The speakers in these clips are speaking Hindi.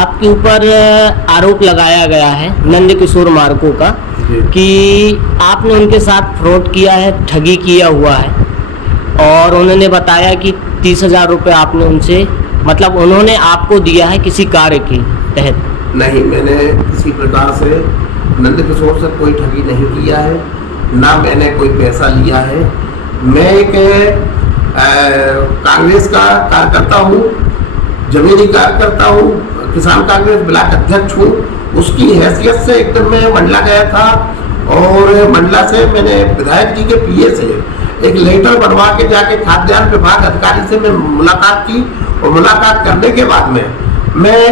आपके ऊपर आरोप लगाया गया है नंद किशोर मार्को का कि आपने उनके साथ फ्रॉड किया है, ठगी किया हुआ है, और उन्होंने बताया कि 30,000 रुपये आपने उनसे, मतलब उन्होंने आपको दिया है किसी कार्य के तहत। नहीं, मैंने किसी प्रकार से नंद किशोर से कोई ठगी नहीं किया है, ना मैंने कोई पैसा लिया है। मैं एक कांग्रेस का कार्यकर्ता हूँ, जमीनी कार्यकर्ता हूँ, किसान कांग्रेस ब्लॉक अध्यक्ष हूँ। उसकी हैसियत से एक दिन मैं मंडला गया था और मंडला से मैंने विधायक जी के पीए से एक लेटर बनवा के जाके खाद्यान्न विभाग अधिकारी से मैं मुलाकात की, और मुलाकात करने के बाद में मैं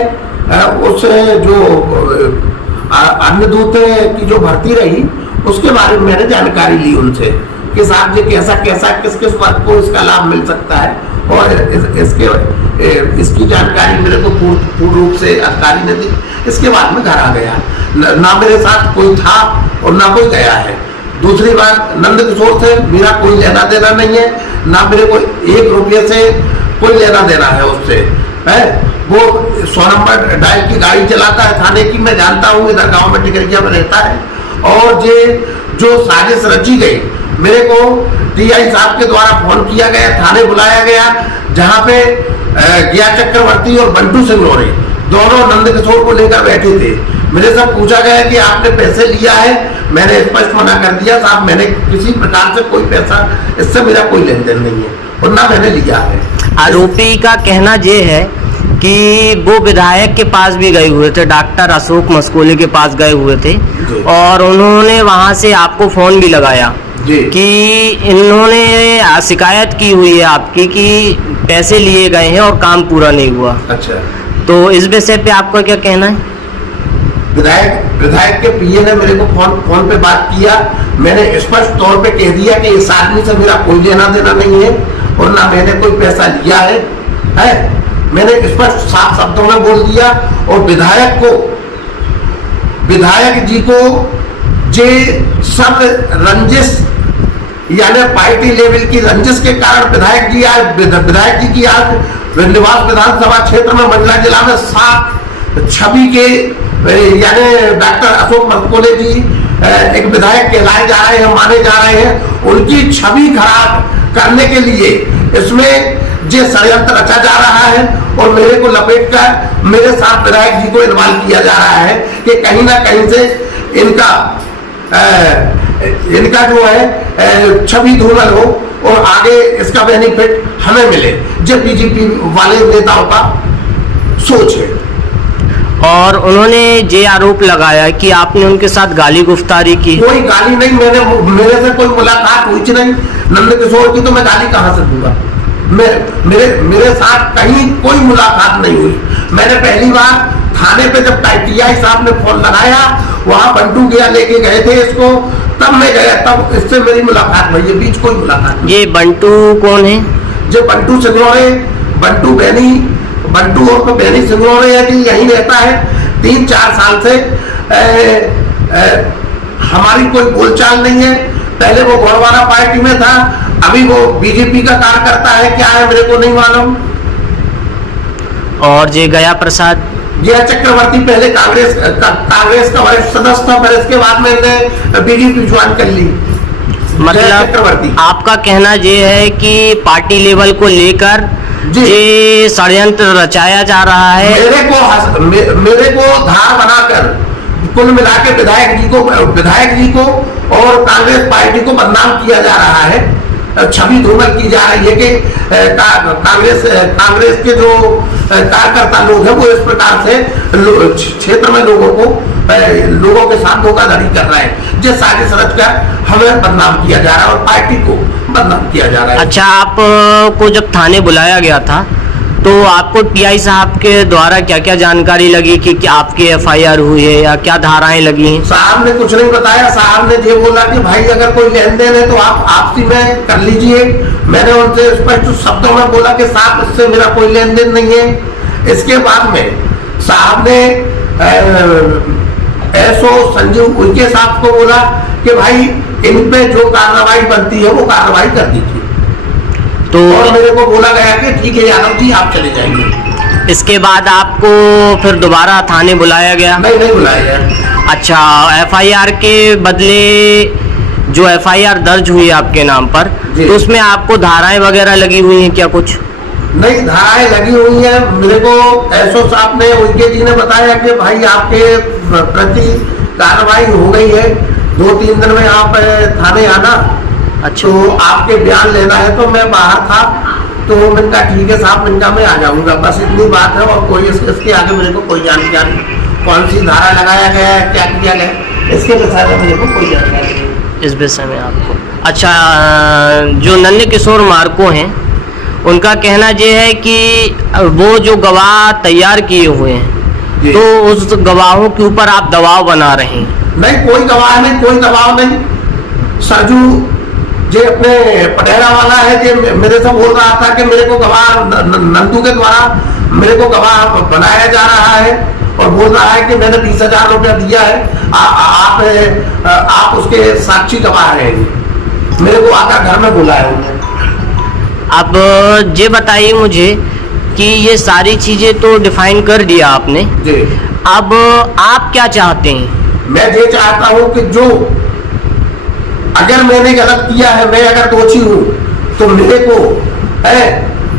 उस जो अन्न दूत की जो भर्ती रही उसके बारे में मैंने जानकारी ली उनसे कि साहब जी कैसा कैसा किस किस वर्ग को इसका लाभ मिल सकता है, और इसकी जानकारी मेरे को पूर्ण रूप से अधिकारी ने दी। इसके बाद में घर आ गया, ना मेरे साथ कोई था और ना कोई गया है। दूसरी बात, नंद किशोर से मेरा कोई लेना देना नहीं है, ना मेरे को 1 रुपये से कोई लेना देना है उससे, है। वो 100 नंबर डायल की गाड़ी चलाता है थाने की, मैं जानता हूँ, इधर गांव में टिकरिया में रहता है। और जो साजिश रची गई, मेरे को टीआई साहब के द्वारा फोन किया गया, थाने बुलाया गया, जहाँ पे ज्ञा चक्रवर्ती और बंटू सिंगनौरे दोनों नंद किशोर को लेकर बैठे थे। मेरे से पूछा गया कि आपने पैसे लिया है, मैंने स्पष्ट मना कर दिया, साहब मैंने किसी प्रकार से कोई पैसा, इससे मेरा कोई लेन देन नहीं है और ना मैंने लिया है। आरोपी का कहना ये है कि वो विधायक के पास भी गए हुए थे, डॉक्टर अशोक मस्कोली के पास गए हुए थे, और उन्होंने वहां से आपको फोन भी लगाया कि इन्होंने शिकायत की हुई है आपकी कि पैसे लिए गए हैं और काम पूरा नहीं हुआ। अच्छा, तो इस विषय पे आपका क्या कहना है? विधायक के पीए ने मेरे को फोन पे बात किया, मैंने स्पष्ट तौर पे कह दिया कि इस आदमी से मेरा कोई लेना देना नहीं है और ना मैंने कोई पैसा लिया है। मैंने स्पष्ट साफ शब्दों में बोल दिया। और विधायक जी को जे सब रंजिश, यानी पार्टी लेवल की रंजिश के कारण विधायक जी की आज निवास विधानसभा क्षेत्र में मंडला जिला में 7 छवि के, यानी डॉक्टर अशोक मस्कोले जी एक विधायक कहलाए जा रहे हैं, माने जा रहे हैं। उनकी छवि खराब करने के लिए इसमें जो षड्यंत्र रचा जा रहा है और मेरे को लपेट कर मेरे साथ विधायक जी को इन्वॉल्व किया जा रहा है कि कहीं ना कहीं से इनका जो है छवि धूमल हो और आगे इसका बेनिफिट हमें मिले, जो बीजेपी वाले नेताओं का सोच है। और उन्होंने ये आरोप लगाया कि आपने उनके साथ गाली गुफ्तारी की। कोई गाली नहीं, मेरे से कोई मुलाकात हुई नहीं। नंद किशोर की तो मैं गाली कहाँ से दूंगा? मेरे साथ कहीं कोई मुलाकात नहीं हुई। मैंने पहली बार थाने पे जब टीआई साहब ने फोन लगाया, वहां बंटू गया लेके गए थे इसको, तब मैं गया, तब इससे मेरी मुलाकात हुई। बीच कोई मुलाकात नहीं। ये बंटू कौन है? जो बंटू सिंगनौरे, बंटू और बैनी सिंगनौरे है कि यहीं रहता है। 3-4 साल से हमारी कोई बोलचाल नहीं है। पहले वो घोड़वारा पार्टी में था, अभी वो बीजेपी का कार्यकर्ता है, क्या है मेरे को नहीं मालूम। और जे गया प्रसाद, ज्ञा चक्रवर्ती पहले कांग्रेस का वरिष्ठ सदस्य था, फिर इसके बाद मैंने बीजेपी ज्वाइन कर ली। मतलब आपका कहना ये है कि पार्टी लेवल को लेकर ये षड्यंत्र रचाया जा रहा है। मेरे को धार बनाकर कुल मिला के विधायक जी को और कांग्रेस पार्टी को बदनाम किया जा रहा है, छवि धूमल की जा रही है कि कांग्रेस के जो कार्यकर्ता लोग हैं वो इस प्रकार से क्षेत्र में लोगों के साथ धोखाधड़ी कर रहे हैं, जिस साजिश रचकर हमें बदनाम किया जा रहा है और पार्टी को बदनाम किया जा रहा है। अच्छा, आपको जब थाने बुलाया गया था तो आपको टीआई साहब के द्वारा क्या क्या जानकारी लगी कि आपकी एफआईआर हुई है या क्या धाराएं लगी हैं? साहब ने कुछ नहीं बताया। साहब ने ये बोला कि भाई अगर कोई लेन देन है तो आप आपसी में कर लीजिए। मैंने उनसे स्पष्ट शब्दों में बोला कि साहब इससे मेरा कोई लेन देन नहीं है। इसके बाद में साहब ने एसओ संजीव उनके साहब को बोला कि भाई इन पे जो कार्रवाई बनती है वो कार्रवाई कर दीजिए। तो और मेरे को बोला गया कि ठीक है यादव जी आप चले जाएंगे। इसके बाद आपको फिर दोबारा थाने बुलाया गया? नहीं बुलाया गया। अच्छा, एफआईआर के बदले जो एफआईआर दर्ज हुई आपके नाम पर, तो उसमें आपको धाराएं वगैरह लगी हुई हैं क्या कुछ? नहीं, धाराएं लगी हुई है। मेरे को एसओ साहब ने, उनके जी ने बताया कि भाई आपके प्रति कार्रवाई हो गई है, 2-3 दिन में आप थाने आना। अच्छा, तो आपके बयान लेना है। तो मैं बाहर था, तो मैंने कहा ठीक है साहब, मैंने कहा मैं आ जाऊंगा, बस इतनी बात है। और कोई इसके आगे मेरे को कोई जानकारी, कौन सी धारा लगाया गया है, क्या किया गया, इसके विषय में मेरे को कोई जानकारी नहीं इस विषय में आपको। अच्छा, जो नन्हे किशोर मार्को हैं, उनका कहना ये है कि वो जो गवाह तैयार किए हुए हैं, तो उस गवाहों के ऊपर आप दबाव बना रहे हैं। नहीं, कोई गवाह नहीं, कोई दबाव नहीं। सरजू जो अपने पटेरा वाला है, जो मेरे से बोल रहा था कि मेरे को गवाह नंदू के द्वारा मेरे को गवाह बनाया जा रहा है, और बोल रहा है कि मैंने 20,000 रुपया दिया है, आप उसके साक्षी गवाह रहेंगे। मेरे को आकर घर में बुलाया उन्होंने। अब ये बताइए मुझे कि ये सारी चीजें तो डिफाइन कर दिया आपने जी। अब आप क्या चाहते हैं? मैं ये चाहता हूँ कि जो अगर मैंने गलत किया है, मैं अगर दोषी हूँ, तो मेरे को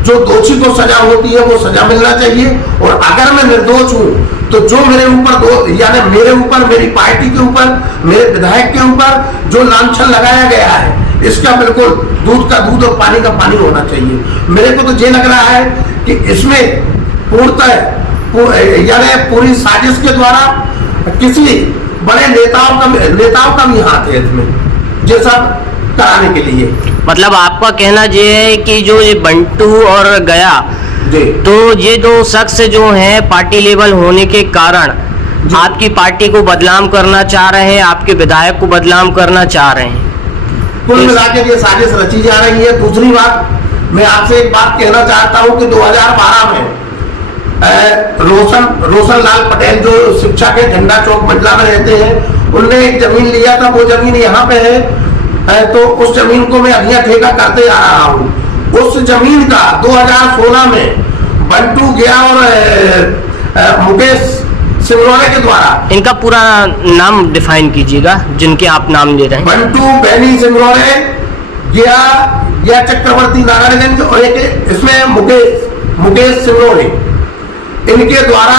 जो दोषी को सजा होती है वो सजा मिलना चाहिए। और अगर मैं निर्दोष हूँ, तो जो मेरे ऊपर यानी मेरे ऊपर, मेरी पार्टी के ऊपर, मेरे विधायक के ऊपर जो लांछन लगाया गया है, इसका बिल्कुल दूध का दूध और पानी का पानी होना चाहिए। मेरे को तो ये लग रहा है कि इसमें पूर्णतः यानी पूरी साजिश के द्वारा किसी बड़े नेताओं का भी हाथ है इसमें, ये सब कराने के लिए। मतलब आपका कहना ये है कि जो ये बंटू और गया जी, तो ये दो शख्स जो हैं पार्टी लेवल होने के कारण आपकी पार्टी को बदनाम करना चाह रहे हैं, आपके विधायक को बदनाम करना चाह रहे हैं। कुल मिलाकर ये साजिश रची जा रही है। दूसरी बात, मैं आपसे एक बात कहना चाहता हूं कि 2012 में रोशन लाल पटेल जो शिक्षा के झंडा चौक मंडला में रहते हैं, उनने एक जमीन लिया था। वो जमीन यहाँ पे है, तो उस जमीन को मैं अधिया ठेका करते आ रहा हूँ। उस जमीन का 2016 में बंटू गया और मुकेश सिंगरौले के द्वारा, इनका पूरा नाम डिफाइन कीजिएगा जिनके आप नाम ले रहे हैं। बंटू बैनी सिंगरौले, गया चक्रवर्ती नारायणगंज, और एक इसमें मुकेश सिंगरौले, इनके द्वारा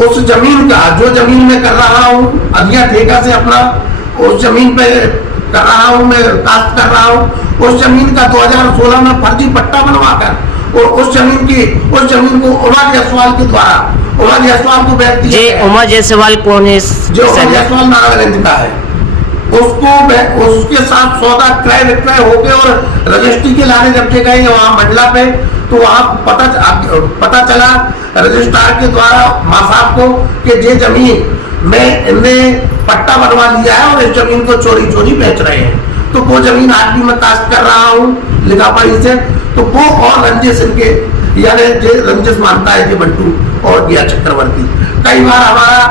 उस जमीन का, जो जमीन में कर रहा हूँ अधिया ठेका से अपना, उस जमीन पे कर रहा हूँ, मैं काश्त कर रहा हूँ, उस जमीन का 2016 में फर्जी पट्टा बनवाकर, और उस जमीन को उमा जायसवाल के द्वारा, उमा जायसवाल को बैठ दिया। जी, उमा जायसवाल कौन है? जो उमा जायसवाल नारायणगंज का है, उसके साथ सौदा क्रय विक्रय हो गए, और रजिस्ट्री के लाने जब के गए वहां मंडला पे, तो वहां पता चला रजिस्ट्रार के द्वारा मां साहब को कि ये जमीन में इनने पट्टा बनवा लिया है और इस जमीन को चोरी चोरी बेच रहे हैं। तो वो जमीन आज भी मैं काश्त कर रहा हूँ लिखापढ़ी से। तो वो और रंजिश, इनके यानी रंजिश मानता है कि बंटू और गया चक्रवर्ती। कई बार हमारा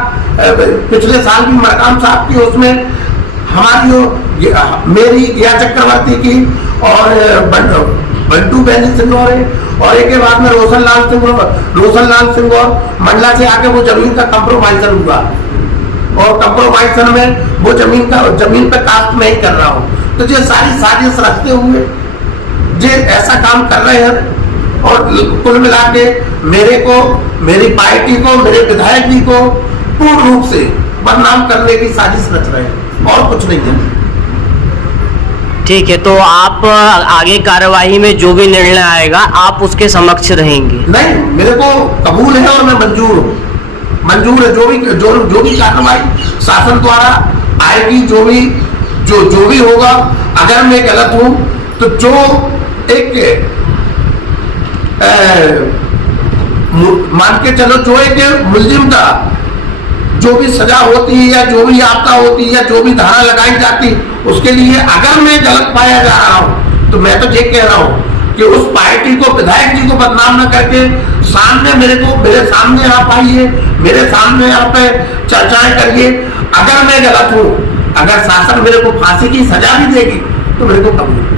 पिछले साल भी मरकाम साहब की, उसमें हमारी मेरी गया चक्रवर्ती की और बंटू बैनी सिंगौरे, और एक के बाद में रोशन लाल सिंह और मंडला से आके वो जमीन का कंप्रोमाइजन हुआ, और कंप्रोमाइजन में वो जमीन पे काश्त में ही कर रहा हूँ। तो ये सारी साजिश रखते हुए ये ऐसा काम कर रहे हैं, और कुल मिला के मेरे को, मेरी पार्टी को, मेरे विधायक जी को पूर्ण रूप से बदनाम करने की साजिश रच रहे हैं, और कुछ नहीं है। ठीक है, तो आप आगे कार्यवाही में जो भी निर्णय आएगा आप उसके समक्ष रहेंगे? नहीं, मेरे को कबूल है और मैं मंजूर है। जो भी कार्रवाई शासन द्वारा आएगी, जो भी होगा, अगर मैं गलत हूं तो जो एक मान के चलो, जो एक मुलजिम का जो भी सजा होती है, या जो भी आपदा होती है, या जो भी धारा लगाई जाती, उसके लिए अगर मैं गलत पाया जा रहा हूं, तो मैं तो ये कह रहा हूं कि उस पार्टी को, विधायक जी को बदनाम न करके सामने मेरे सामने आप आइए, मेरे सामने आप चर्चाएं करिए। अगर मैं गलत हूं, अगर शासन मेरे को फांसी की सजा भी देगी, तो मेरे को कबूल।